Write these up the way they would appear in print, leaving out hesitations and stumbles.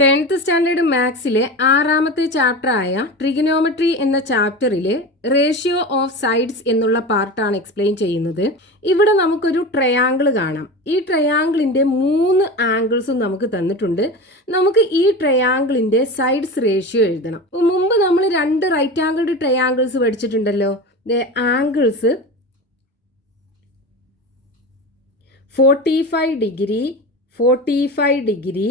10th standard മാത്സിലെ 6ാമത്തെ ചാപ്റ്ററായ trigonometry എന്ന ചാപ്റ്ററിലെ ratio of sides എന്നുള്ള പാർട്ടാണ് എക്സ്പ്ലെയിൻ ചെയ്യുന്നത്. ഇവിടെ നമുക്കൊരു ട്രയാങ്കിൾ കാണാം. ഈ ട്രയാങ്കിളിന്റെ 3 ആംഗിൾസും നമുക്ക് തന്നിട്ടുണ്ട്. നമുക്ക് ഈ ട്രയാങ്കിളിന്റെ സൈഡ്സ് റേഷ്യോ എഴുതണം. മുമ്പ് നമ്മൾ 2 റൈറ്റ് ആംഗിൾഡ് ട്രയാങ്കിൾസ് പഠിച്ചിട്ടുണ്ടല്ലോ. ആംഗിൾസ് 45 ഡിഗ്രി 45 ഡിഗ്രി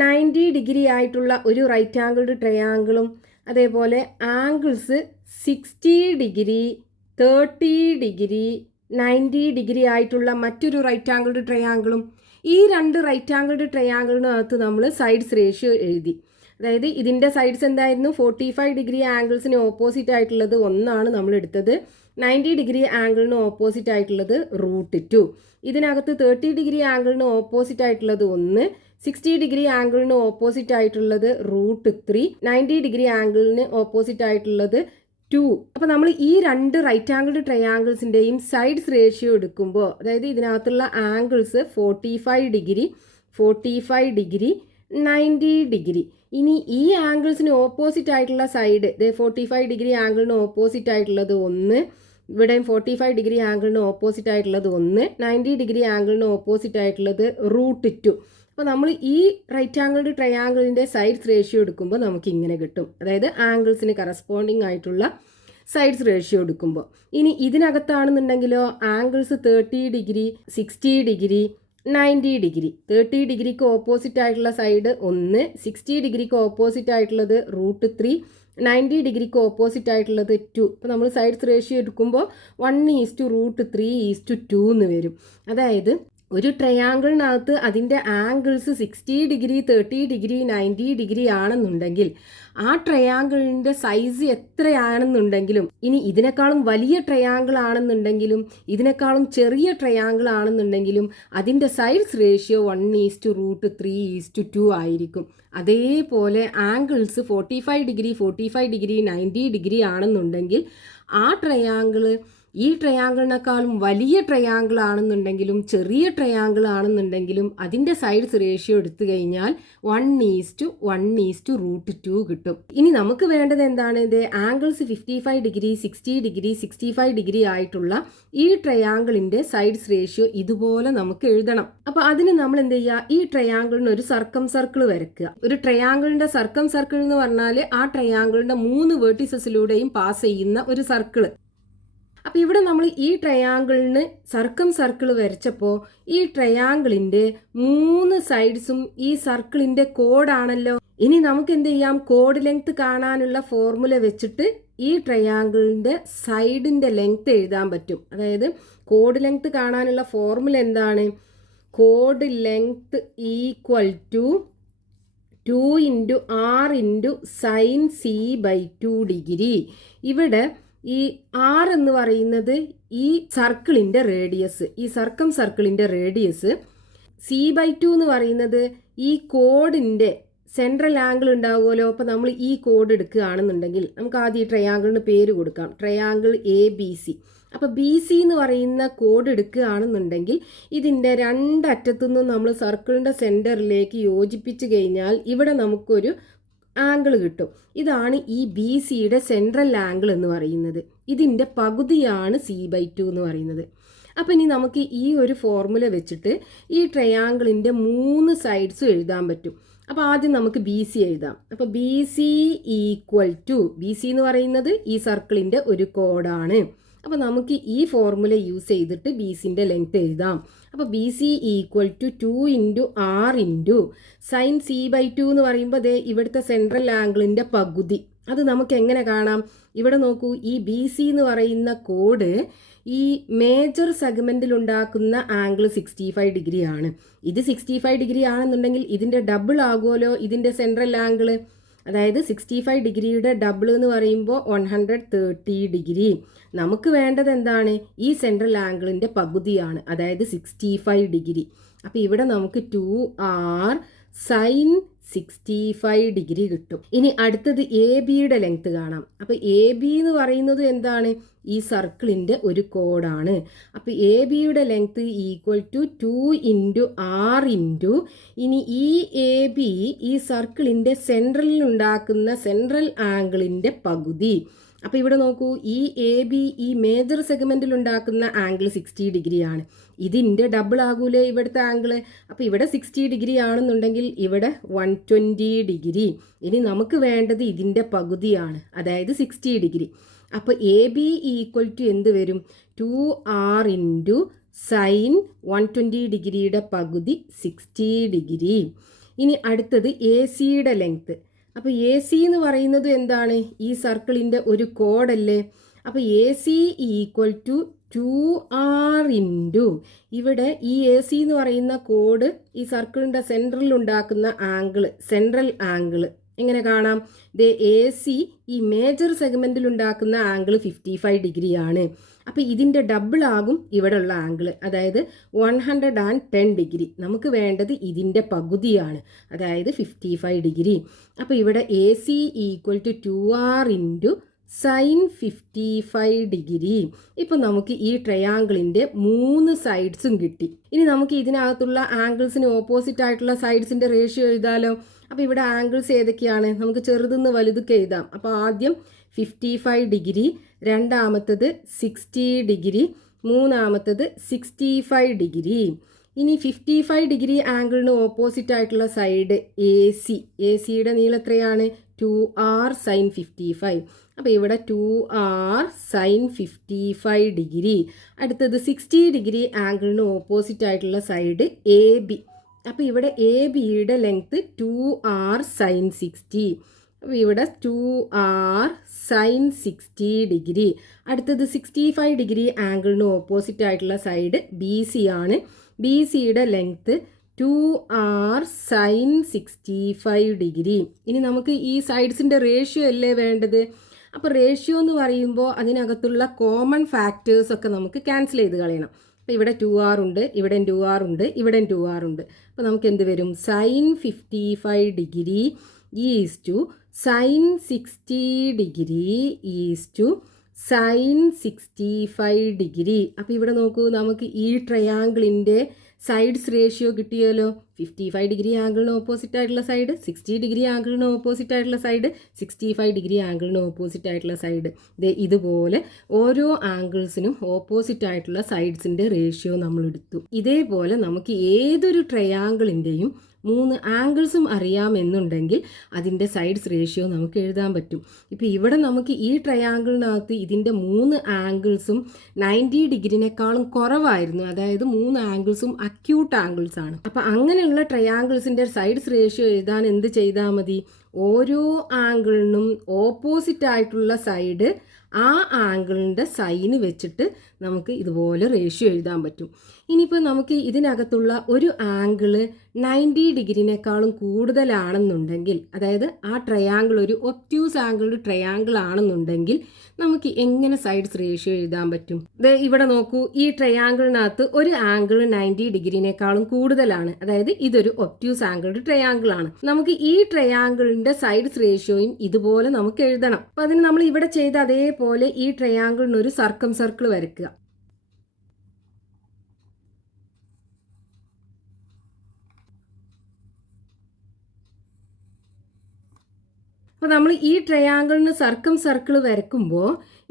90 ഡിഗ്രി ആയിട്ടുള്ള ഒരു റൈറ്റ് ആംഗിൾഡ് ട്രയാങ്കിളും അതേപോലെ ആംഗിൾസ് 60 ഡിഗ്രി 30 ഡിഗ്രി 90 ഡിഗ്രി ആയിട്ടുള്ള മറ്റൊരു റൈറ്റ് ആംഗിൾഡ് ട്രയാങ്കിളും ഈ 2 റൈറ്റ് ആംഗിൾഡ് ട്രയാങ്കിളിനകത്ത് നമ്മൾ സൈഡ്സ് റേഷ്യോ എഴുതി. അതായത് ഇതിൻ്റെ സൈഡ്സ് എന്തായിരുന്നു? 45 ഡിഗ്രി ആംഗിൾസിന് ഓപ്പോസിറ്റ് ആയിട്ടുള്ളത് 1 നമ്മൾ എടുത്തത്. 90 ഡിഗ്രി ആംഗിളിന് ഓപ്പോസിറ്റ് ആയിട്ടുള്ളത് √2. ഇതിനകത്ത് 30 ഡിഗ്രി ആംഗിളിന് ഓപ്പോസിറ്റ് ആയിട്ടുള്ളത് 1, 60 ഡിഗ്രി ആംഗിളിന് ഓപ്പോസിറ്റ് ആയിട്ടുള്ളത് √3, 90 ഡിഗ്രി ആംഗിളിന് ഓപ്പോസിറ്റ് ആയിട്ടുള്ളത് 2. അപ്പോൾ നമ്മൾ ഈ 2 റൈറ്റ് ആംഗിൾഡ് ട്രയാങ്കിൾസിൻ്റെയും സൈഡ്സ് റേഷ്യോ എടുക്കുമ്പോൾ, അതായത് ഇതിനകത്തുള്ള ആംഗിൾസ് 45 ഡിഗ്രി 45 ഡിഗ്രി 90 ഡിഗ്രി. ഇനി ഈ ആംഗിൾസിന് ഓപ്പോസിറ്റ് ആയിട്ടുള്ള സൈഡ് 45 ഡിഗ്രി ആംഗിളിന് ഓപ്പോസിറ്റ് ആയിട്ടുള്ളത് 1, ഇവിടെയും 45 ഡിഗ്രി ആംഗിളിന് ഓപ്പോസിറ്റ് ആയിട്ടുള്ളത് 1, 90 ഡിഗ്രി ആംഗിളിന് ഓപ്പോസിറ്റ് ആയിട്ടുള്ളത് √2. അപ്പോൾ നമ്മൾ ഈ റൈറ്റ് ആംഗിൾഡ് ട്രയാങ്കിളിൻ്റെ സൈഡ്സ് റേഷ്യോ എടുക്കുമ്പോൾ നമുക്ക് ഇങ്ങനെ കിട്ടും. അതായത് ആംഗിൾസിന് കറസ്പോണ്ടിങ് ആയിട്ടുള്ള സൈഡ്സ് റേഷ്യോ എടുക്കുമ്പോൾ. ഇനി ഇതിനകത്താണെന്നുണ്ടെങ്കിലോ ആംഗിൾസ് 30 ഡിഗ്രി 60 ഡിഗ്രി 90 ഡിഗ്രി. 30 ഡിഗ്രിക്ക് ഓപ്പോസിറ്റ് ആയിട്ടുള്ള സൈഡ് 1, 60 ഡിഗ്രിക്ക് ഓപ്പോസിറ്റ് ആയിട്ടുള്ളത് √3, 90 ഡിഗ്രിക്ക് ഓപ്പോസിറ്റ് ആയിട്ടുള്ളത് 2. അപ്പോൾ നമ്മൾ സൈഡ്സ് റേഷ്യോ എടുക്കുമ്പോൾ 1:√3:2 എന്ന് വരും. അതായത് ഒരു ട്രയാങ്കിളിനകത്ത് അതിൻ്റെ ആംഗിൾസ് 60 ഡിഗ്രി 30 ഡിഗ്രി 90 ഡിഗ്രി ആണെന്നുണ്ടെങ്കിൽ ആ ട്രയാങ്കിളിൻ്റെ സൈസ് എത്രയാണെന്നുണ്ടെങ്കിലും, ഇനി ഇതിനേക്കാളും വലിയ ട്രയാങ്കിൾ ആണെന്നുണ്ടെങ്കിലും ഇതിനേക്കാളും ചെറിയ ട്രയാങ്കിൾ ആണെന്നുണ്ടെങ്കിലും അതിൻ്റെ സൈഡ്സ് റേഷ്യോ 1:√3:2 ആയിരിക്കും. അതേപോലെ ആംഗിൾസ് 45 ഡിഗ്രി 45 ഡിഗ്രി 90 ഡിഗ്രി ആണെന്നുണ്ടെങ്കിൽ ആ ട്രയാങ്കിള് ഈ ട്രയാങ്കിളിനേക്കാളും വലിയ ട്രയാങ്കിൾ ആണെന്നുണ്ടെങ്കിലും ചെറിയ ട്രയാങ്കിൾ ആണെന്നുണ്ടെങ്കിലും അതിൻ്റെ സൈഡ്സ് റേഷ്യോ എടുത്തു കഴിഞ്ഞാൽ 1:1:√2 കിട്ടും. ഇനി നമുക്ക് വേണ്ടത് എന്താണ്? ഇത് ആംഗിൾസ് 55 ഡിഗ്രി 60 ഡിഗ്രി 65 ഡിഗ്രി ആയിട്ടുള്ള ഈ ട്രയാങ്കിളിൻ്റെ സൈഡ്സ് റേഷ്യോ ഇതുപോലെ നമുക്ക് എഴുതണം. അപ്പോൾ അതിന് നമ്മൾ എന്ത് ചെയ്യുക? ഈ ട്രയാങ്കിളിന് ഒരു സർക്കം സർക്കിൾ വരയ്ക്കുക. ഒരു ട്രയാങ്കിളിൻ്റെ സർക്കം സർക്കിൾ എന്ന് പറഞ്ഞാൽ ആ ട്രയാങ്കിളിൻ്റെ 3 വേർട്ടിസസിലൂടെയും പാസ് ചെയ്യുന്ന ഒരു സർക്കിൾ. അപ്പോൾ ഇവിടെ നമ്മൾ ഈ ട്രയാങ്കിളിന് സർക്കം സർക്കിൾ വരച്ചപ്പോൾ ഈ ട്രയാങ്കിളിൻ്റെ 3 സൈഡ്സും ഈ സർക്കിളിൻ്റെ കോഡാണല്ലോ. ഇനി നമുക്ക് എന്ത് ചെയ്യാം? കോഡ് ലെങ്ത് കാണാനുള്ള ഫോർമുല വെച്ചിട്ട് ഈ ട്രയാങ്കിളിൻ്റെ സൈഡിൻ്റെ ലെങ്ത് എഴുതാൻ പറ്റും. അതായത് കോഡ് ലെങ്ത് കാണാനുള്ള ഫോർമുല എന്താണ്? കോഡ് length equal to 2 × r × sin c/2 degree. ഇവിടെ ഈ r എന്ന് പറയുന്നത് ഈ സർക്കിളിൻ്റെ റേഡിയസ്, ഈ സർക്കം സർക്കിളിൻ്റെ റേഡിയസ്. c/2 എന്ന് പറയുന്നത് ഈ കോഡിൻ്റെ സെൻട്രൽ ആംഗിൾ ഉണ്ടാവുമല്ലോ. അപ്പോൾ നമ്മൾ ഈ കോഡ് എടുക്കുകയാണെന്നുണ്ടെങ്കിൽ നമുക്ക് ആദ്യം ഈ ട്രയാങ്കിളിന് പേര് കൊടുക്കാം. Triangle ABC. അപ്പോൾ BC എന്ന് പറയുന്ന കോഡ് എടുക്കുകയാണെന്നുണ്ടെങ്കിൽ ഇതിൻ്റെ 2 അറ്റത്തുനിന്നും നമ്മൾ സർക്കിളിൻ്റെ സെൻറ്ററിലേക്ക് യോജിപ്പിച്ച് കഴിഞ്ഞാൽ ഇവിടെ നമുക്കൊരു ആംഗിൾ കിട്ടും. ഇതാണ് ഈ BCയുടെ സെൻട്രൽ ആംഗിൾ എന്ന് പറയുന്നത്. ഇതിൻ്റെ പകുതിയാണ് c/2 എന്ന് പറയുന്നത്. അപ്പോൾ ഇനി നമുക്ക് ഈ ഒരു ഫോർമുല വെച്ചിട്ട് ഈ ട്രയാങ്കിളിൻ്റെ 3 സൈഡ്സും എഴുതാൻ പറ്റും. അപ്പോൾ ആദ്യം നമുക്ക് BC എഴുതാം. അപ്പോൾ BC ഈക്വൽ ടു, BC എന്ന് പറയുന്നത് ഈ സർക്കിളിൻ്റെ ഒരു കോഡാണ്. അപ്പോൾ നമുക്ക് ഈ ഫോർമുല യൂസ് ചെയ്തിട്ട് BCൻ്റെ ലെങ്ത് എഴുതാം. അപ്പോൾ BC equal to 2 × r × sin c/2 എന്ന് പറയുമ്പോൾ ഇവിടുത്തെ സെൻട്രൽ ആംഗിളിൻ്റെ പകുതി. അത് നമുക്ക് എങ്ങനെ കാണാം? ഇവിടെ നോക്കൂ, ഈ BC എന്ന് പറയുന്ന കോഡ് ഈ മേജർ സെഗ്മെൻറ്റിൽ ഉണ്ടാക്കുന്ന ആംഗിൾ 65 ഡിഗ്രി ആണ്. ഇത് 65 ഡിഗ്രി ആണെന്നുണ്ടെങ്കിൽ ഇതിൻ്റെ ഡബിൾ ആകുമല്ലോ ഇതിൻ്റെ സെൻട്രൽ ആംഗിൾ. അതായത് 65 ഡിഗ്രിയുടെ ഡബിൾ എന്ന് പറയുമ്പോൾ 130 ഡിഗ്രി. നമുക്ക് വേണ്ടത് എന്താണ്? ഈ സെൻട്രൽ ആംഗിളിൻ്റെ പകുതിയാണ്, അതായത് 65 ഡിഗ്രി. അപ്പോൾ ഇവിടെ നമുക്ക് 2r sin 65 ഡിഗ്രി കിട്ടും. ഇനി അടുത്തത് എ ബിയുടെ ലെങ്ത് കാണാം. അപ്പോൾ എ ബി എന്ന് പറയുന്നത് എന്താണ്? ഈ സർക്കിളിൻ്റെ ഒരു കോഡാണ്. അപ്പോൾ എ ബിയുടെ length equal to 2 into r into ഇനി ഈ എ ബി ഈ സർക്കിളിൻ്റെ സെൻട്രലിൽ ഉണ്ടാക്കുന്ന സെൻട്രൽ ആംഗിളിൻ്റെ പകുതി. അപ്പോൾ ഇവിടെ നോക്കൂ, ഈ എ ബി ഈ മേജർ സെഗ്മെൻറ്റിൽ ഉണ്ടാക്കുന്ന ആംഗിൾ 60 ഡിഗ്രിയാണ്. ഇതിൻ്റെ ഡബിൾ ആകൂലേ ഇവിടുത്തെ ആംഗിൾ. അപ്പോൾ ഇവിടെ 60 ഡിഗ്രി ആണെന്നുണ്ടെങ്കിൽ ഇവിടെ 120 ഡിഗ്രി. ഇനി നമുക്ക് വേണ്ടത് ഇതിൻ്റെ പകുതിയാണ്, അതായത് 60 ഡിഗ്രി. അപ്പോൾ എ ബി ഈക്വൽ ടു എന്ത് വരും? 2r ഇൻറ്റു സൈൻ 120 ഡിഗ്രിയുടെ പകുതി 60 ഡിഗ്രി. ഇനി അടുത്തത് എ സിയുടെ ലെങ്ത്ത്. അപ്പോൾ എ സി എന്ന് പറയുന്നത് എന്താണ്? ഈ സർക്കിളിൻ്റെ ഒരു കോഡല്ലേ. അപ്പോൾ A C equal to 2r into ഇവിടെ ഈ എ സി എന്ന് പറയുന്ന കോഡ് ഈ സർക്കിളിൻ്റെ സെൻട്രലിൽ ഉണ്ടാക്കുന്ന ആംഗിൾ, സെൻട്രൽ ആംഗിൾ എങ്ങനെ കാണാം? എ സി ഈ മേജർ സെഗ്മെൻറ്റിൽ ഉണ്ടാക്കുന്ന ആംഗിൾ 55 ഡിഗ്രിയാണ്. അപ്പോൾ ഇതിൻ്റെ ഡബിൾ ആകും ഇവിടെ ഉള്ള ആംഗിൾ, അതായത് 110 ഡിഗ്രി. നമുക്ക് വേണ്ടത് ഇതിൻ്റെ പകുതിയാണ്, അതായത് 55 ഡിഗ്രി. അപ്പോൾ ഇവിടെ A C equal to 2r into sine 55 degree. ഇപ്പോൾ നമുക്ക് ഈ ട്രയാങ്കിളിൻ്റെ 3 സൈഡ്സും കിട്ടി. ഇനി നമുക്ക് ഇതിനകത്തുള്ള ആംഗിൾസിന് ഓപ്പോസിറ്റ് ആയിട്ടുള്ള സൈഡ്സിൻ്റെ റേഷ്യോ എഴുതാലോ. അപ്പോൾ ഇവിടെ ആംഗിൾസ് ഏതൊക്കെയാണ്? നമുക്ക് ചെറുതെന്ന് വലുതൊക്കെ എഴുതാം. അപ്പോൾ ആദ്യം 55 ഡിഗ്രി, രണ്ടാമത്തത് 60 ഡിഗ്രി, മൂന്നാമത്തത് 65 ഡിഗ്രി. ഇനി 55 ഡിഗ്രി ആംഗിളിന് ഓപ്പോസിറ്റ് ആയിട്ടുള്ള സൈഡ് എ സി. എ സിയുടെ നീളം എത്രയാണ്? 2r sign 55. അപ്പോൾ ഇവിടെ 2r സൈൻ 55 ഡിഗ്രി. അടുത്തത് 60 ഡിഗ്രി ആംഗിളിന് ഓപ്പോസിറ്റ് ആയിട്ടുള്ള സൈഡ് എ ബി. അപ്പോൾ ഇവിടെ എ ബിയുടെ ലെങ്ത്ത് 2r സൈൻ 60. അപ്പോൾ ഇവിടെ 2r സൈൻ 60 ഡിഗ്രി. അടുത്തത് 65 ഡിഗ്രി ആംഗിളിന് ഓപ്പോസിറ്റ് ആയിട്ടുള്ള സൈഡ് ബി സി ആണ്. ബി സിയുടെ ലെങ്ത്ത് 2r സൈൻ 65 ഡിഗ്രി. ഇനി നമുക്ക് ഈ സൈഡ്സിൻ്റെ റേഷ്യോ അല്ലേ വേണ്ടത്. അപ്പോൾ റേഷ്യോ എന്ന് പറയുമ്പോൾ അതിനകത്തുള്ള കോമൺ ഫാക്ടേഴ്സ് ഒക്കെ നമുക്ക് ക്യാൻസൽ ചെയ്ത് കളയണം. അപ്പോൾ ഇവിടെ 2r ഉണ്ട്, ഇവിടെ 2r ഉണ്ട്, ഇവിടെ 2r ഉണ്ട്. അപ്പോൾ നമുക്ക് എന്ത് വരും? Sine 55 degree is to sine 60 degree is to sine 65 degree. അപ്പോൾ ഇവിടെ നോക്കൂ, നമുക്ക് ഈ ട്രയാങ്കിളിൻ്റെ സൈഡ്സ് റേഷ്യോ കിട്ടിയല്ലോ. 55 ഡിഗ്രി ആംഗിളിന് ഓപ്പോസിറ്റ് ആയിട്ടുള്ള സൈഡ്, 60 ഡിഗ്രി ആംഗിളിന് ഓപ്പോസിറ്റ് ആയിട്ടുള്ള സൈഡ്, 65 ഡിഗ്രി ആംഗിളിന് ഓപ്പോസിറ്റ് ആയിട്ടുള്ള സൈഡ്. ഇതുപോലെ ഓരോ ആംഗിൾസിനും ഓപ്പോസിറ്റ് ആയിട്ടുള്ള സൈഡ്സിൻ്റെ റേഷ്യോ നമ്മൾ എടുത്തു. ഇതേപോലെ നമുക്ക് ഏതൊരു ട്രയാങ്കിളിൻ്റെയും 3 ആംഗിൾസും അറിയാമെന്നുണ്ടെങ്കിൽ അതിൻ്റെ സൈഡ്സ് റേഷ്യോ നമുക്ക് എഴുതാൻ പറ്റും. ഇപ്പോൾ ഇവിടെ നമുക്ക് ഈ ട്രയാങ്കിളിനകത്ത് ഇതിൻ്റെ 3 ആംഗിൾസും 90 ഡിഗ്രിനേക്കാളും കുറവായിരുന്നു, അതായത് 3 ആംഗിൾസും അക്യൂട്ട് ആംഗിൾസ് ആണ്. അപ്പോൾ അങ്ങനെയുള്ള ട്രയാങ്കിൾസിൻ്റെ സൈഡ്സ് റേഷ്യോ എഴുതാൻ എന്ത് ചെയ്താൽ മതി? ഓരോ ആംഗിളിനും ഓപ്പോസിറ്റ് ആയിട്ടുള്ള സൈഡ് ആ ആംഗിളിൻ്റെ സൈന് വെച്ചിട്ട് നമുക്ക് ഇതുപോലെ റേഷ്യോ എഴുതാൻ പറ്റും. ഇനിയിപ്പോൾ നമുക്ക് ഇതിനകത്തുള്ള ഒരു ആംഗിള് 90 ഡിഗ്രിനേക്കാളും കൂടുതലാണെന്നുണ്ടെങ്കിൽ, അതായത് ആ ട്രയാങ്കിൾ ഒരു ഒബ്റ്റ്യൂസ് ആംഗിൾ ട്രയാങ്കിൾ ആണെന്നുണ്ടെങ്കിൽ നമുക്ക് എങ്ങനെ സൈഡ്സ് റേഷ്യോ എഴുതാൻ പറ്റും? ഇവിടെ നോക്കൂ, ഈ ട്രയാങ്കിളിനകത്ത് ഒരു ആംഗിൾ 90 ഡിഗ്രിനേക്കാളും കൂടുതലാണ്, അതായത് ഇതൊരു ഒബ്റ്റ്യൂസ് ആംഗിൾ ട്രയാങ്കിൾ ആണ്. നമുക്ക് ഈ ട്രയാങ്കിളിന്റെ സൈഡ്സ് റേഷ്യോയും ഇതുപോലെ നമുക്ക് എഴുതണം. അപ്പോൾ അതിന് നമ്മൾ ഇവിടെ ചെയ്ത അതേപോലെ ഈ ട്രയാങ്കിളിന് ഒരു സർക്കം സർക്കിൾ വരയ്ക്കുക. അപ്പോൾ നമ്മൾ ഈ ട്രയാങ്കിളിന് സർക്കം സർക്കിൾ വരയ്ക്കുമ്പോൾ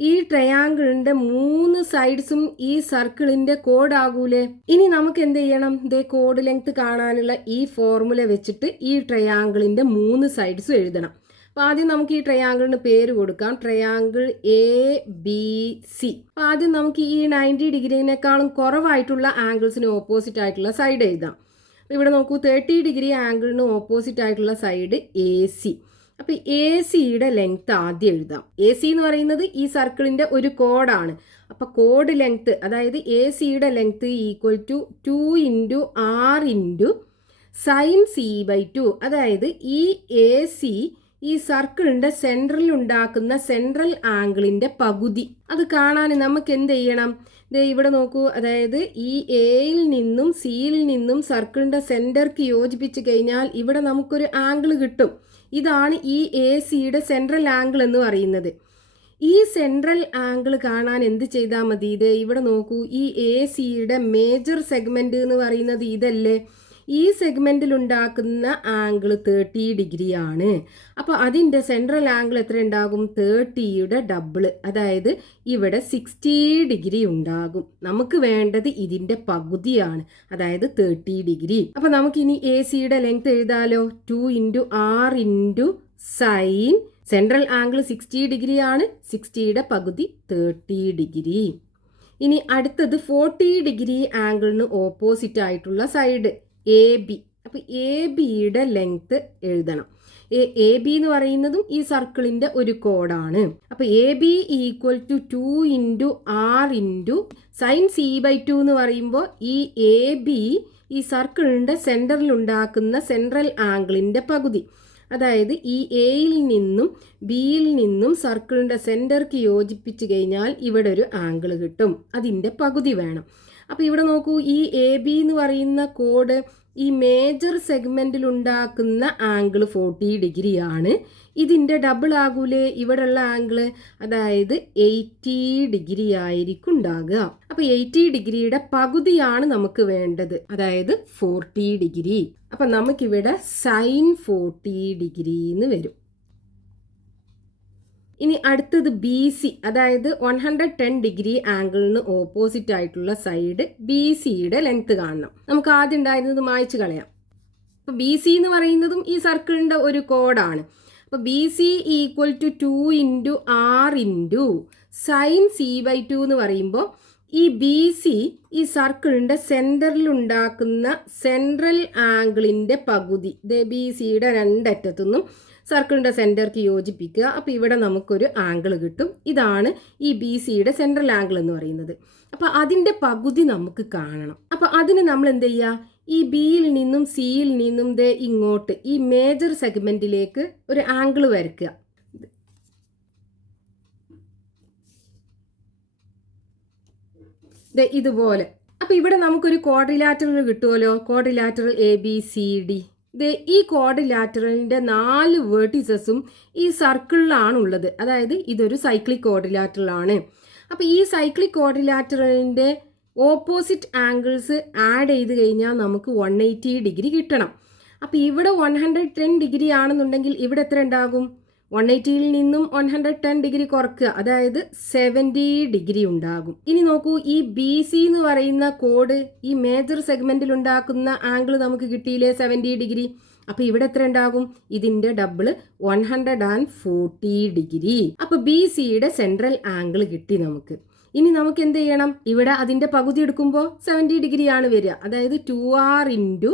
ഈ ട്രയാങ്കിളിൻ്റെ 3 സൈഡ്സും ഈ സർക്കിളിൻ്റെ കോഡ് ആകൂലേ. ഇനി നമുക്ക് എന്ത് ചെയ്യണം? കോഡ് ലെങ്ത് കാണാനുള്ള ഈ ഫോർമുല വെച്ചിട്ട് ഈ ട്രയാങ്കിളിൻ്റെ 3 സൈഡ്സും എഴുതണം. അപ്പോൾ ആദ്യം നമുക്ക് ഈ ട്രയാങ്കിളിന് പേര് കൊടുക്കാം, ട്രയാങ്കിൾ എ ബി സി. അപ്പോൾ ആദ്യം നമുക്ക് ഈ 90 ഡിഗ്രിനേക്കാളും കുറവായിട്ടുള്ള ആംഗിൾസിന് ഓപ്പോസിറ്റ് ആയിട്ടുള്ള സൈഡ് എഴുതാം. അപ്പോൾ ഇവിടെ നോക്കൂ, 30 ഡിഗ്രി ആംഗിളിന് ഓപ്പോസിറ്റ് ആയിട്ടുള്ള സൈഡ് എ സി. അപ്പോൾ എ സിയുടെ ലെങ്ത് ആദ്യം എഴുതാം. എ സി എന്ന് പറയുന്നത് ഈ സർക്കിളിൻ്റെ ഒരു കോഡാണ്. അപ്പോൾ കോഡ് ലെങ്ത്, അതായത് എ സിയുടെ length equal to 2 into r into sine C by 2. അതായത് ഈ എ സി ഈ സർക്കിളിൻ്റെ സെൻട്രലിൽ ഉണ്ടാക്കുന്ന സെൻട്രൽ ആംഗിളിൻ്റെ പകുതി. അത് കാണാൻ നമുക്ക് എന്ത് ചെയ്യണം? ഇവിടെ നോക്കൂ, അതായത് ഈ എയിൽ നിന്നും സിയിൽ നിന്നും സർക്കിളിൻ്റെ സെൻറ്റർക്ക് യോജിപ്പിച്ച് കഴിഞ്ഞാൽ ഇവിടെ നമുക്കൊരു ആംഗിൾ കിട്ടും. ഇതാണ് ഈ എ സിയുടെ സെൻട്രൽ ആംഗിൾ എന്ന് പറയുന്നത്. ഈ സെൻട്രൽ ആംഗിൾ കാണാൻ എന്ത് ചെയ്താൽ മതി? ഇവിടെ നോക്കൂ, ഈ എ സിയുടെ മേജർ സെഗ്മെന്റ് എന്ന് പറയുന്നത് ഇതല്ലേ? ഈ സെഗ്മെന്റിൽ ഉണ്ടാക്കുന്ന ആംഗിൾ 30 ഡിഗ്രി ആണ്. അപ്പോൾ അതിൻ്റെ സെൻട്രൽ ആംഗിൾ എത്ര ഉണ്ടാകും? 30യുടെ ഡബിൾ, അതായത് ഇവിടെ 60 ഡിഗ്രി ഉണ്ടാകും. നമുക്ക് വേണ്ടത് ഇതിൻ്റെ പകുതിയാണ്, അതായത് 30 ഡിഗ്രി. അപ്പോൾ നമുക്കിനി എ സിയുടെ ലെങ്ത് എഴുതാലോ. 2 × r × sine. Central angle 60 degree ആണ്, 60യുടെ പകുതി 30 ഡിഗ്രി. ഇനി അടുത്തത് 40 ഡിഗ്രി ആംഗിളിന് ഓപ്പോസിറ്റ് ആയിട്ടുള്ള സൈഡ് എ ബി. അപ്പോൾ എ ബിയുടെ ലെങ്ത് എഴുതണം. എ ബി എന്ന് പറയുന്നതും ഈ സർക്കിളിൻ്റെ ഒരു കോഡാണ്. അപ്പോൾ A B equal to 2 × r × sine c/2 എന്ന് പറയുമ്പോൾ ഈ എ ബി ഈ സർക്കിളിൻ്റെ സെൻറ്ററിൽ ഉണ്ടാക്കുന്ന സെൻട്രൽ ആംഗിളിൻ്റെ പകുതി, അതായത് ഈ എയിൽ നിന്നും ബിയിൽ നിന്നും സർക്കിളിൻ്റെ സെൻറ്റർക്ക് യോജിപ്പിച്ച് കഴിഞ്ഞാൽ ഇവിടെ ഒരു ആംഗിൾ കിട്ടും. അതിൻ്റെ പകുതി വേണം. അപ്പോൾ ഇവിടെ നോക്കൂ, ഈ എ ബി എന്ന് പറയുന്ന കോഡ് ഈ മേജർ സെഗ്മെൻറ്റിൽ ഉണ്ടാക്കുന്ന ആംഗിൾ 40 ഡിഗ്രി ആണ്. ഇതിൻ്റെ ഡബിൾ ആകൂലേ ഇവിടെയുള്ള ആംഗിൾ, അതായത് 80 ഡിഗ്രി ആയിരിക്കും ഉണ്ടാകുക. അപ്പോൾ 80 ഡിഗ്രിയുടെ പകുതിയാണ് നമുക്ക് വേണ്ടത്, അതായത് 40 ഡിഗ്രി. അപ്പം നമുക്കിവിടെ സൈൻ 40 ഡിഗ്രി എന്ന് വരും. ഇനി അടുത്തത് ബി സി, അതായത് 110 ഡിഗ്രി ആംഗിളിന് ഓപ്പോസിറ്റ് ആയിട്ടുള്ള സൈഡ് ബി സിയുടെ ലെങ്ത് കാണണം. നമുക്ക് ആദ്യം ഉണ്ടായിരുന്നത് മായ്ച്ചു കളയാം. അപ്പോൾ ബി സി എന്ന് പറയുന്നതും ഈ സർക്കിളിൻ്റെ ഒരു കോഡാണ്. അപ്പോൾ B C equal to 2 × r × sine c/2 എന്ന് പറയുമ്പോൾ ഈ ബി സി ഈ സർക്കിളിൻ്റെ സെൻറ്ററിൽ ഉണ്ടാക്കുന്ന സെൻട്രൽ ആംഗിളിൻ്റെ പകുതി, ബി സിയുടെ രണ്ടറ്റത്തുനിന്നും സർക്കിളിൻ്റെ സെൻറ്റർക്ക് യോജിപ്പിക്കുക. അപ്പോൾ ഇവിടെ നമുക്കൊരു ആംഗിൾ കിട്ടും. ഇതാണ് ഈ ബി സിയുടെ സെൻട്രൽ ആംഗിൾ എന്ന് പറയുന്നത്. അപ്പോൾ അതിൻ്റെ പകുതി നമുക്ക് കാണണം. അപ്പോൾ അതിന് നമ്മൾ എന്ത് ചെയ്യുക? ഈ ബിയിൽ നിന്നും സിയിൽ നിന്നും ഇങ്ങോട്ട് ഈ മേജർ സെഗ്മെൻറ്റിലേക്ക് ഒരു ആംഗിൾ വരയ്ക്കുക. ഇതുപോലെ. അപ്പോൾ ഇവിടെ നമുക്കൊരു ക്വാഡ്രിലാറ്ററൽ കിട്ടുമല്ലോ, ക്വാഡ്രിലാറ്ററൽ ABCD. ഈ ക്വാഡ്രിലാറ്ററലിൻ്റെ 4 വേർട്ടിസസും ഈ സർക്കിളിലാണ് ഉള്ളത്, അതായത് ഇതൊരു സൈക്ലിക് ക്വാഡ്രിലാറ്ററൽ ആണ്. അപ്പോൾ ഈ സൈക്ലിക് ക്വാഡ്രിലാറ്ററലിൻ്റെ ഓപ്പോസിറ്റ് ആംഗിൾസ് ആഡ് ചെയ്ത് കഴിഞ്ഞാൽ നമുക്ക് 180 ഡിഗ്രി കിട്ടണം. അപ്പോൾ ഇവിടെ 110 ഡിഗ്രി ആണെന്നുണ്ടെങ്കിൽ ഇവിടെ എത്ര ഉണ്ടാകും? 180യിൽ നിന്നും 110 ഡിഗ്രി കുറക്കുക, അതായത് 70 ഡിഗ്രി ഉണ്ടാകും. ഇനി നോക്കൂ, ഈ ബി സി എന്ന് പറയുന്ന കോഡ് ഈ മേജർ സെഗ്മെന്റിൽ ഉണ്ടാക്കുന്ന ആംഗിൾ നമുക്ക് കിട്ടിയില്ലേ 70 ഡിഗ്രി. അപ്പോൾ ഇവിടെ എത്ര ഉണ്ടാകും? ഇതിന്റെ ഡബിൾ 140 ഡിഗ്രി. അപ്പോൾ ബി സിയുടെ സെൻട്രൽ ആംഗിൾ കിട്ടി നമുക്ക്. ഇനി നമുക്ക് എന്ത് ചെയ്യണം? ഇവിടെ അതിന്റെ പകുതി എടുക്കുമ്പോൾ 70 ഡിഗ്രി ആണ് വരിക, അതായത് 2r ×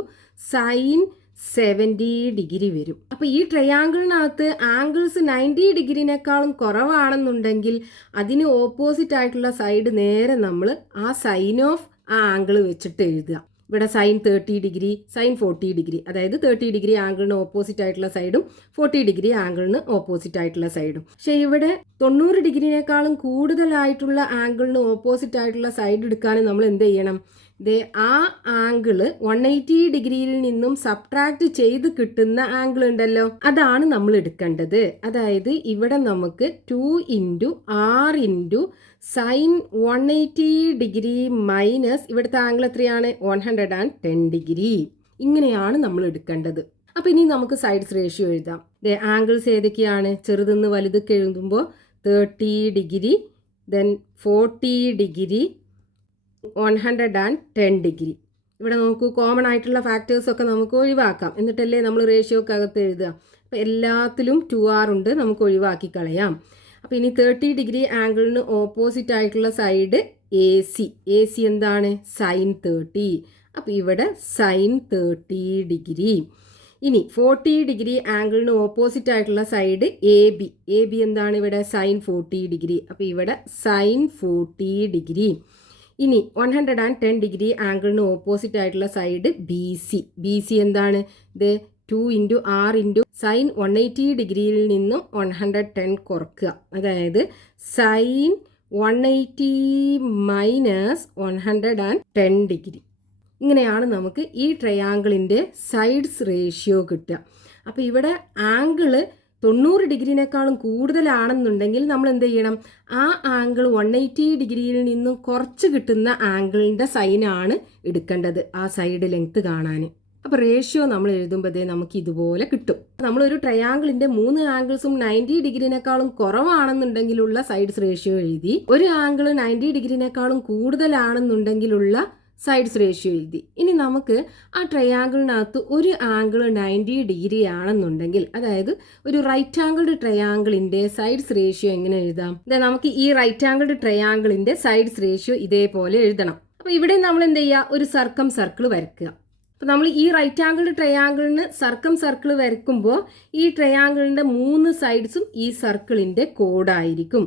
സൈൻ 70 ഡിഗ്രി വരും. അപ്പോൾ ഈ ട്രയാങ്കിളിനകത്ത് ആംഗിൾസ് 90 ഡിഗ്രിനേക്കാളും കുറവാണെന്നുണ്ടെങ്കിൽ അതിന് ഓപ്പോസിറ്റ് ആയിട്ടുള്ള സൈഡ് നേരെ നമ്മൾ ആ സൈൻ ഓഫ് ആ ആംഗിൾ വെച്ചിട്ട് എഴുതുക. ഇവിടെ സൈൻ 30 ഡിഗ്രി, സൈൻ 40 ഡിഗ്രി, അതായത് 30 ഡിഗ്രി ആംഗിളിന് ഓപ്പോസിറ്റ് ആയിട്ടുള്ള സൈഡും 40 ഡിഗ്രി ആംഗിളിന് ഓപ്പോസിറ്റ് ആയിട്ടുള്ള സൈഡും. പക്ഷേ ഇവിടെ 90 ഡിഗ്രിനേക്കാളും കൂടുതലായിട്ടുള്ള ആംഗിളിന് ഓപ്പോസിറ്റ് ആയിട്ടുള്ള സൈഡ് എടുക്കാൻ നമ്മൾ എന്ത് ചെയ്യണം? ആ ആംഗിള് 180 ഡിഗ്രിയിൽ നിന്നും സബ്ട്രാക്ട് ചെയ്ത് കിട്ടുന്ന ആംഗിൾ ഉണ്ടല്ലോ, അതാണ് നമ്മൾ എടുക്കേണ്ടത്. അതായത് ഇവിടെ നമുക്ക് 2 × r × സൈൻ 180 ഡിഗ്രി മൈനസ് ഇവിടുത്തെ ആംഗിൾ എത്രയാണ്? 110 ഡിഗ്രി. ഇങ്ങനെയാണ് നമ്മൾ എടുക്കേണ്ടത്. അപ്പം ഇനി നമുക്ക് സൈഡ്സ് റേഷ്യോ എഴുതാം. ആംഗിൾസ് ഏതൊക്കെയാണ്? ചെറുതെന്ന് വലുതൊക്കെ എഴുതുമ്പോൾ 30 ഡിഗ്രി, ദെൻ 40 ഡിഗ്രി, 110 ഡിഗ്രി. ഇവിടെ നോക്കൂ, കോമൺ ആയിട്ടുള്ള ഫാക്ടേഴ്സൊക്കെ നമുക്ക് ഒഴിവാക്കാം, എന്നിട്ടല്ലേ നമ്മൾ റേഷ്യോക്കകത്ത് എഴുതുക. അപ്പോൾ എല്ലാത്തിലും 2r ഉണ്ട്, നമുക്ക് ഒഴിവാക്കി കളയാം. അപ്പോൾ ഇനി 30 ഡിഗ്രി ആംഗിളിന് ഓപ്പോസിറ്റ് ആയിട്ടുള്ള സൈഡ് എ സി എന്താണ്? സൈൻ 30. അപ്പോൾ ഇവിടെ സൈൻ 30 ഡിഗ്രി. ഇനി 40 ഡിഗ്രി ആംഗിളിന് ഓപ്പോസിറ്റ് ആയിട്ടുള്ള സൈഡ് എ ബി എന്താണ്? ഇവിടെ സൈൻ 40 ഡിഗ്രി. അപ്പോൾ ഇവിടെ സൈൻ 40 ഡിഗ്രി. ഇനി 110 ഡിഗ്രി ആംഗിളിന് ഓപ്പോസിറ്റ് ആയിട്ടുള്ള സൈഡ് ബി സി എന്താണ്? 2 × r × സൈൻ 180 ഡിഗ്രിയിൽ നിന്നും 110 കുറക്കുക, അതായത് സൈൻ 180 മൈനസ് 110 ഡിഗ്രി. ഇങ്ങനെയാണ് നമുക്ക് ഈ ട്രയാങ്കിളിൻ്റെ സൈഡ്സ് റേഷ്യോ കിട്ടുക. അപ്പോൾ ഇവിടെ ആംഗിള് 90 ഡിഗ്രിനേക്കാളും കൂടുതലാണെന്നുണ്ടെങ്കിൽ നമ്മൾ എന്ത് ചെയ്യണം? ആ ആംഗിൾ 180 ഡിഗ്രിയിൽ നിന്നും കുറച്ച് കിട്ടുന്ന ആംഗിളിൻ്റെ സൈനാണ് എടുക്കേണ്ടത് ആ സൈഡ് ലെങ്ത് കാണാൻ. അപ്പോൾ റേഷ്യോ നമ്മൾ എഴുതുമ്പോഴേ നമുക്ക് ഇതുപോലെ കിട്ടും. നമ്മളൊരു ട്രയാങ്കിളിൻ്റെ 3 ആംഗിൾസും 90 ഡിഗ്രിനേക്കാളും കുറവാണെന്നുണ്ടെങ്കിലുള്ള സൈഡ്സ് റേഷ്യോ എഴുതി, ഒരു ആംഗിൾ 90 ഡിഗ്രിനേക്കാളും കൂടുതലാണെന്നുണ്ടെങ്കിലുള്ള സൈഡ്സ് റേഷ്യോ എഴുതി. ഇനി നമുക്ക് ആ ട്രയാങ്കിളിനകത്ത് ഒരു ആംഗിൾ 90 ഡിഗ്രി ആണെന്നുണ്ടെങ്കിൽ, അതായത് ഒരു റൈറ്റ് ആംഗിൾഡ് ട്രയാങ്കിളിൻ്റെ സൈഡ്സ് റേഷ്യോ എങ്ങനെ എഴുതാം? നമുക്ക് ഈ റൈറ്റ് ആംഗിൾഡ് ട്രയാങ്കിളിൻ്റെ സൈഡ്സ് റേഷ്യോ ഇതേപോലെ എഴുതണം. അപ്പോൾ ഇവിടെ നമ്മൾ എന്ത് ചെയ്യുക? ഒരു സർക്കം സർക്കിൾ വരയ്ക്കുക. അപ്പോൾ നമ്മൾ ഈ റൈറ്റ് ആംഗിൾഡ് ട്രയാങ്കിളിന് സർക്കം സർക്കിൾ വരയ്ക്കുമ്പോൾ ഈ ട്രയാങ്കിളിൻ്റെ 3 സൈഡ്സും ഈ സർക്കിളിൻ്റെ കോഡായിരിക്കും.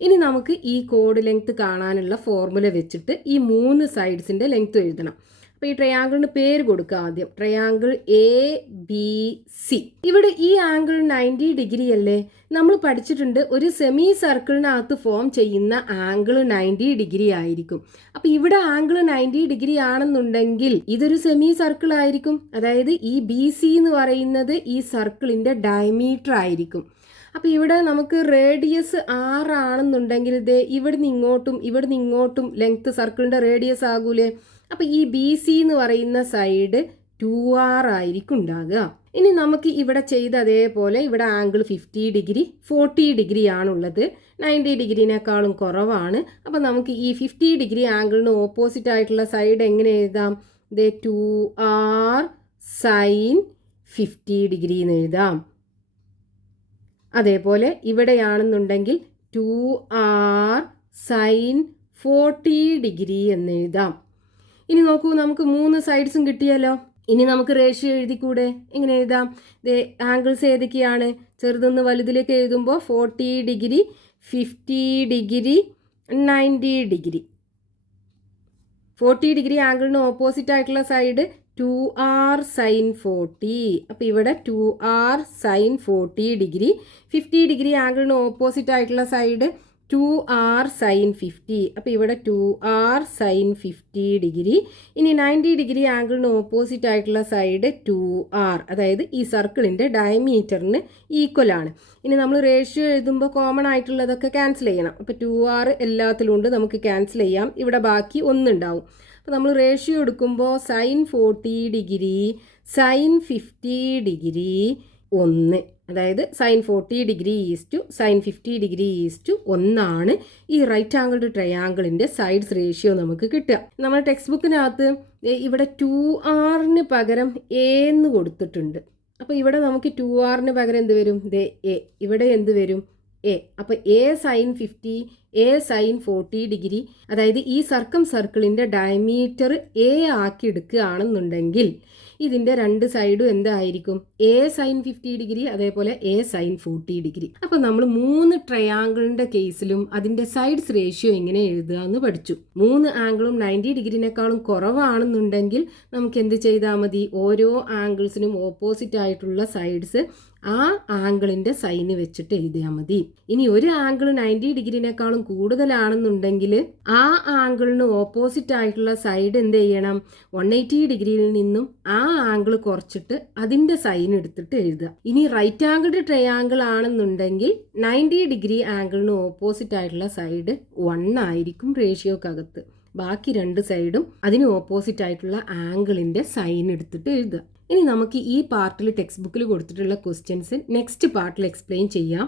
ഇനി നമുക്ക് ഈ കോഡ് ലെങ്ത് കാണാനുള്ള ഫോർമുല വെച്ചിട്ട് ഈ 3 സൈഡ്സിൻ്റെ ലെങ്ത് എഴുതണം. അപ്പോൾ ഈ ട്രയാങ്കിളിന് പേര് കൊടുക്കുക ആദ്യം. Triangle ABC. ഇവിടെ ഈ ആംഗിൾ 90 ഡിഗ്രി അല്ലേ? നമ്മൾ പഠിച്ചിട്ടുണ്ട് ഒരു സെമി സർക്കിളിനകത്ത് ഫോം ചെയ്യുന്ന ആംഗിൾ 90 ഡിഗ്രി ആയിരിക്കും. അപ്പോൾ ഇവിടെ ആംഗിൾ 90 ഡിഗ്രി ആണെന്നുണ്ടെങ്കിൽ ഇതൊരു സെമി സർക്കിൾ ആയിരിക്കും. അതായത് ഈ BC എന്ന് പറയുന്നത് ഈ സർക്കിളിൻ്റെ ഡയമീറ്റർ ആയിരിക്കും. അപ്പോൾ ഇവിടെ നമുക്ക് റേഡിയസ് 6 ആണെന്നുണ്ടെങ്കിൽ ഇവിടുന്ന് ഇങ്ങോട്ടും ലെങ്ത് സർക്കിളിൻ്റെ റേഡിയസ് ആകൂലേ? അപ്പോൾ ഈ BC എന്ന് പറയുന്ന സൈഡ് 2R ആയിരിക്കും ഉണ്ടാകുക. ഇനി നമുക്ക് ഇവിടെ ചെയ്ത അതേപോലെ ഇവിടെ ആംഗിൾ 50 ഡിഗ്രി 40 ഡിഗ്രി ആണുള്ളത്, 90 ഡിഗ്രിനേക്കാളും കുറവാണ്. അപ്പോൾ നമുക്ക് ഈ 50 ഡിഗ്രി ആംഗിളിന് ഓപ്പോസിറ്റ് ആയിട്ടുള്ള സൈഡ് എങ്ങനെ എഴുതാം? 2R സൈൻ 50 ഡിഗ്രി എന്ന് എഴുതാം. അതേപോലെ ഇവിടെയാണെന്നുണ്ടെങ്കിൽ 2R സൈൻ 40 ഡിഗ്രി എന്ന് എഴുതാം. ഇനി നോക്കൂ, നമുക്ക് 3 സൈഡ്സും കിട്ടിയല്ലോ. ഇനി നമുക്ക് റേഷ്യോ എഴുതിക്കൂടെ? എങ്ങനെ എഴുതാം? ആംഗിൾസ് ഏതൊക്കെയാണ്? ചെറുതൊന്ന് വലുതിലേക്ക് എഴുതുമ്പോൾ 40 ഡിഗ്രി 50 ഡിഗ്രി 90 ഡിഗ്രി. 40 ഡിഗ്രി ആംഗിളിന് ഓപ്പോസിറ്റ് ആയിട്ടുള്ള സൈഡ് 2R സൈൻ 40. അപ്പോൾ ഇവിടെ 2R സൈൻ 40 ഡിഗ്രി. 50 ഡിഗ്രി ആംഗിളിന് ഓപ്പോസിറ്റ് ആയിട്ടുള്ള സൈഡ് 2R സൈൻ 50. അപ്പോൾ ഇവിടെ 2R സൈൻ 50 ഡിഗ്രി. ഇനി 90 ഡിഗ്രി ആംഗിളിന് ഓപ്പോസിറ്റ് ആയിട്ടുള്ള സൈഡ് 2R, അതായത് ഈ സർക്കിളിൻ്റെ ഡയമീറ്ററിന് ഈക്വൽ ആണ്. ഇനി നമ്മൾ റേഷ്യോ എഴുതുമ്പോൾ കോമൺ ആയിട്ടുള്ളതൊക്കെ ക്യാൻസൽ ചെയ്യണം. അപ്പോൾ 2R എല്ലാത്തിലും ഉണ്ട്, നമുക്ക് ക്യാൻസൽ ചെയ്യാം. ഇവിടെ ബാക്കി 1 ഉണ്ടാവും. അപ്പോൾ നമ്മൾ റേഷ്യോ എടുക്കുമ്പോൾ സൈൻ 40 ഡിഗ്രി സൈൻ 50 ഡിഗ്രി 1, അതായത് sine 40 degree is to sine 50 degree is to 1 ഈ റൈറ്റ് ആംഗിൾഡ് ട്രയാങ്കിളിൻ്റെ സൈഡ്സ് റേഷ്യോ നമുക്ക് കിട്ടുക. നമ്മുടെ ടെക്സ്റ്റ് ബുക്കിനകത്ത് ഇവിടെ 2Rന് പകരം A എന്ന് കൊടുത്തിട്ടുണ്ട്. അപ്പോൾ ഇവിടെ നമുക്ക് 2Rന് പകരം എന്ത് വരും? A. ഇവിടെ എന്ത് വരും? A. അപ്പോൾ A sine 50 A sine 40 degree, അതായത് ഈ സർക്കിളിൻ്റെ ഡയമീറ്റർ A ആക്കി എടുക്കുകയാണെന്നുണ്ടെങ്കിൽ ഇതിൻ്റെ 2 സൈഡും എന്തായിരിക്കും? A സൈൻ 50 ഡിഗ്രി അതേപോലെ A സൈൻ 40 ഡിഗ്രി. അപ്പോൾ നമ്മൾ 3 ട്രയാങ്കിളിൻ്റെ കേസിലും അതിൻ്റെ സൈഡ്സ് റേഷ്യോ എങ്ങനെ എഴുതുക എന്ന് പഠിച്ചു. 3 ആംഗിളും 90 ഡിഗ്രിനേക്കാളും കുറവാണെന്നുണ്ടെങ്കിൽ നമുക്ക് എന്ത് ചെയ്താൽ മതി? ഓരോ ആംഗിൾസിനും ഓപ്പോസിറ്റ് ആയിട്ടുള്ള സൈഡ്സ് ആ ആംഗിളിൻ്റെ സൈന് വെച്ചിട്ട് എഴുതിയാൽ മതി. ഇനി ഒരു ആംഗിൾ 90 ഡിഗ്രിനേക്കാളും കൂടുതലാണെന്നുണ്ടെങ്കിൽ ആ ആംഗിളിന് ഓപ്പോസിറ്റ് ആയിട്ടുള്ള സൈഡ് എന്ത് ചെയ്യണം? 180 ഡിഗ്രിയിൽ നിന്നും ആ ആംഗിൾ കുറച്ചിട്ട് അതിൻ്റെ സൈൻ എടുത്തിട്ട് എഴുതുക. ഇനി റൈറ്റ് ആംഗിൾഡ് ട്രയാങ്കിൾ ആണെന്നുണ്ടെങ്കിൽ 90 ഡിഗ്രി ആംഗിളിന് ഓപ്പോസിറ്റ് ആയിട്ടുള്ള സൈഡ് 1 ആയിരിക്കും റേഷ്യോക്കകത്ത്. ബാക്കി 2 സൈഡും അതിന് ഓപ്പോസിറ്റ് ആയിട്ടുള്ള ആംഗിളിൻ്റെ സൈൻ എടുത്തിട്ട് എഴുതുക. ഇനി നമുക്ക് ഈ പാർട്ടിൽ ടെക്സ്റ്റ് ബുക്കിൽ കൊടുത്തിട്ടുള്ള ക്വസ്റ്റ്യൻസ് നെക്സ്റ്റ് പാർട്ടിൽ എക്സ്പ്ലെയിൻ ചെയ്യാം.